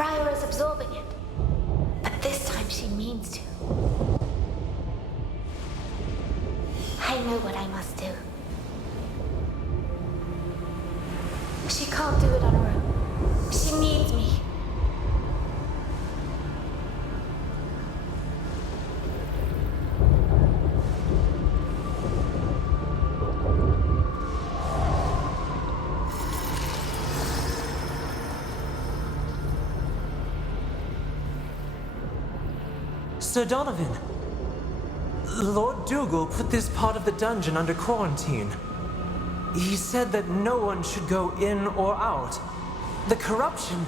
Prior is absorbing it. But this time she means to. I know what I must do. She can't do it on her own. She needs me. Sir Donovan, Lord Dougal put this part of the dungeon under quarantine. He said that no one should go in or out. The corruption...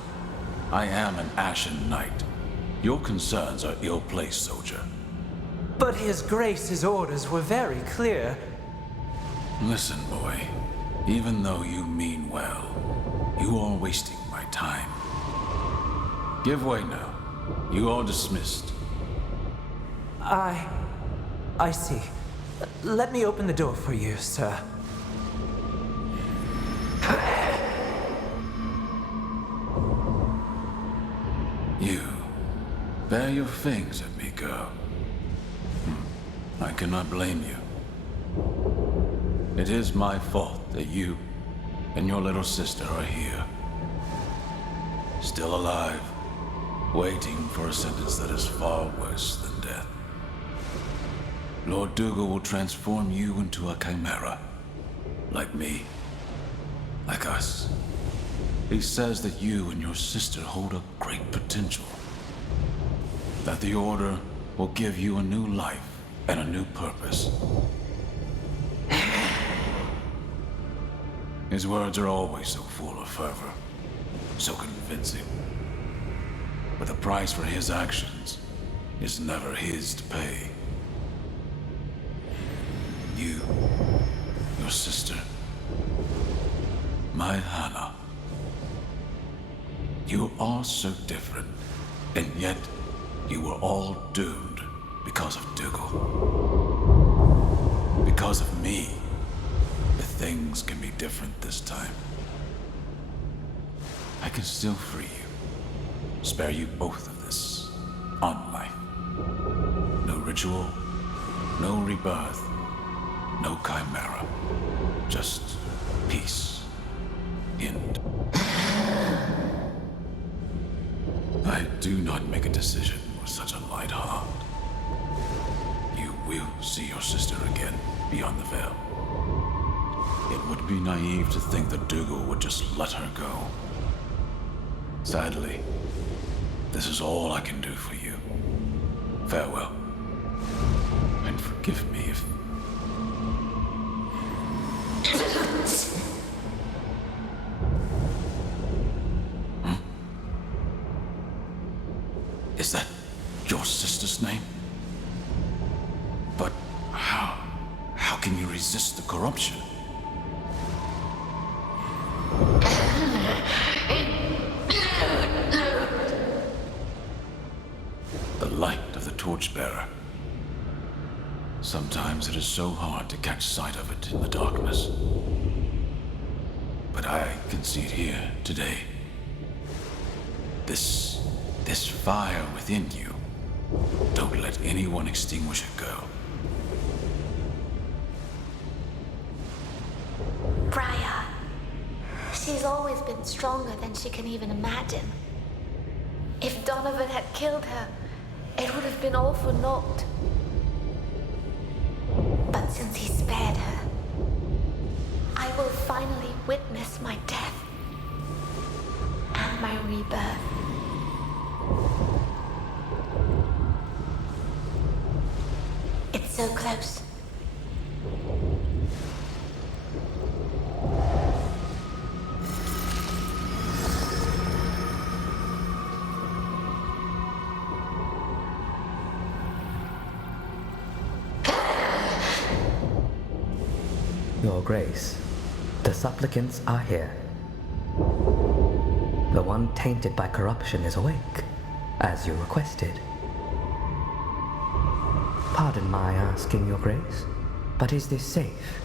I am an Ashen Knight. Your concerns are ill-placed, soldier. But His Grace's orders were very clear. Listen, boy. Even though you mean well, you are wasting my time. Give way now. You are dismissed. I see. Let me open the door for you, sir. You. Bare your fangs at me, girl. I cannot blame you. It is my fault that you and your little sister are here. Still alive, waiting for a sentence that is far worse than death. Lord Dougal will transform you into a chimera. Like me. Like us. He says that you and your sister hold a great potential. That the Order will give you a new life and a new purpose. His words are always so full of fervor, so convincing. But the price for his actions is never his to pay. You, your sister, my Hannah. You are so different, and yet you were all doomed because of Dougal. Because of me, the things can be different this time. I can still free you, spare you both of this unlife. No ritual, no rebirth, no chimera, just peace. End. I do not make a decision with such a light heart. You will see your sister again beyond the veil. It would be naive to think that Dougal would just let her go. Sadly, this is all I can do for you. Farewell. And forgive me if... Is that your sister's name? But how? How can you resist the corruption? The light of the torchbearer. Sometimes it is so hard to catch sight of it in the darkness. But I can see it here today. This fire within you. Don't let anyone extinguish it, girl. Briar. She's always been stronger than she can even imagine. If Donovan had killed her, it would have been all for naught. But since he spared her, I will finally witness my death and my rebirth. It's so close. Your Grace, the supplicants are here. The one tainted by corruption is awake, as you requested. Pardon my asking, Your Grace, but is this safe?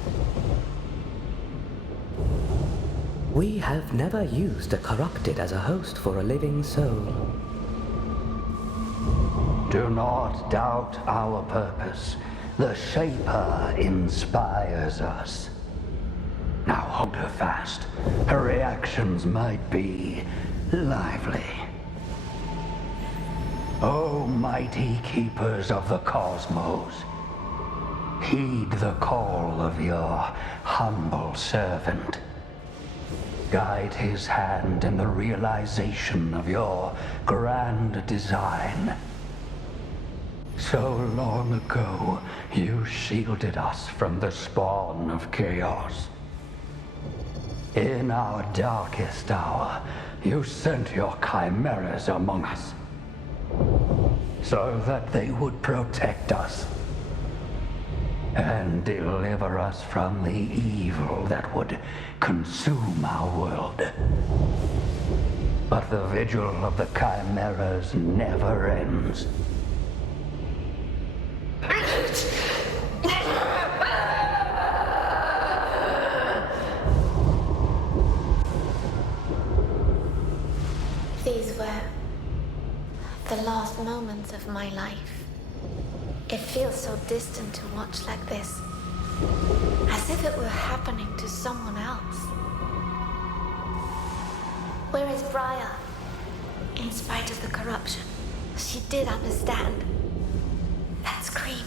We have never used a corrupted as a host for a living soul. Do not doubt our purpose. The Shaper inspires us. Now hold her fast. Her reactions might be lively. O mighty keepers of the cosmos, heed the call of your humble servant. Guide his hand in the realization of your grand design. So long ago, you shielded us from the spawn of chaos. In our darkest hour, you sent your chimeras among us, so that they would protect us and deliver us from the evil that would consume our world. But the vigil of the chimeras never ends. These were the last moments of my life. It feels so distant to watch like this, as if it were happening to someone else. Where is Briar? In spite of the corruption, she did understand. That scream.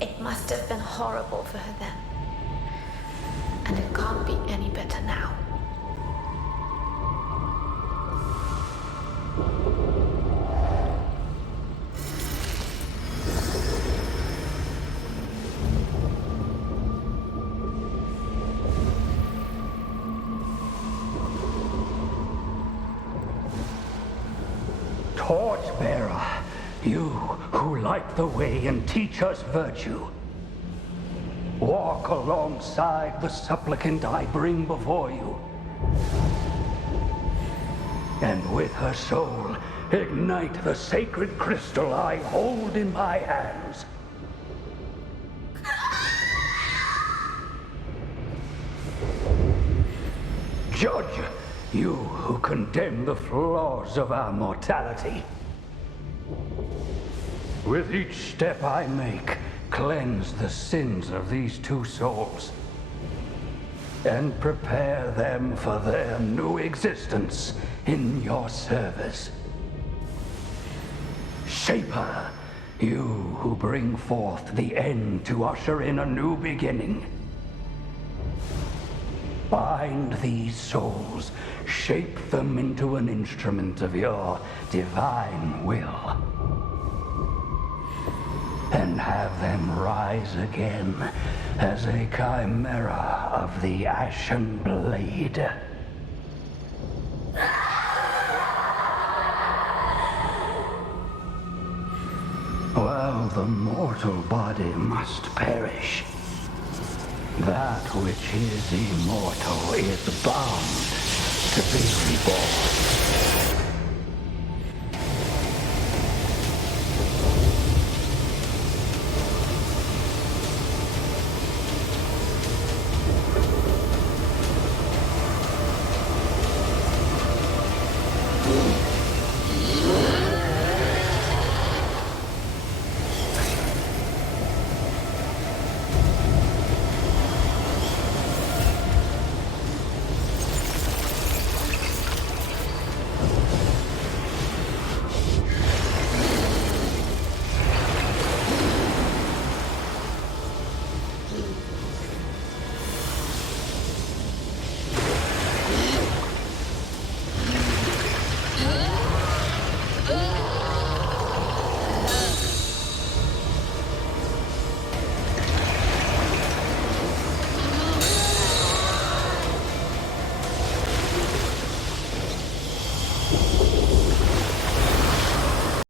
It must have been horrible for her then. And it can't be any better now. Torchbearer, you who light the way and teach us virtue, walk alongside the supplicant I bring before you. And with her soul, ignite the sacred crystal I hold in my hands. Judge, you who condemn the flaws of our mortality. With each step I make, cleanse the sins of these two souls and prepare them for their new existence in your service. Shaper, you who bring forth the end to usher in a new beginning. Bind these souls, shape them into an instrument of your divine will, and have them rise again as a chimera of the Ashen Blade. While the mortal body must perish, that which is immortal is bound to be reborn.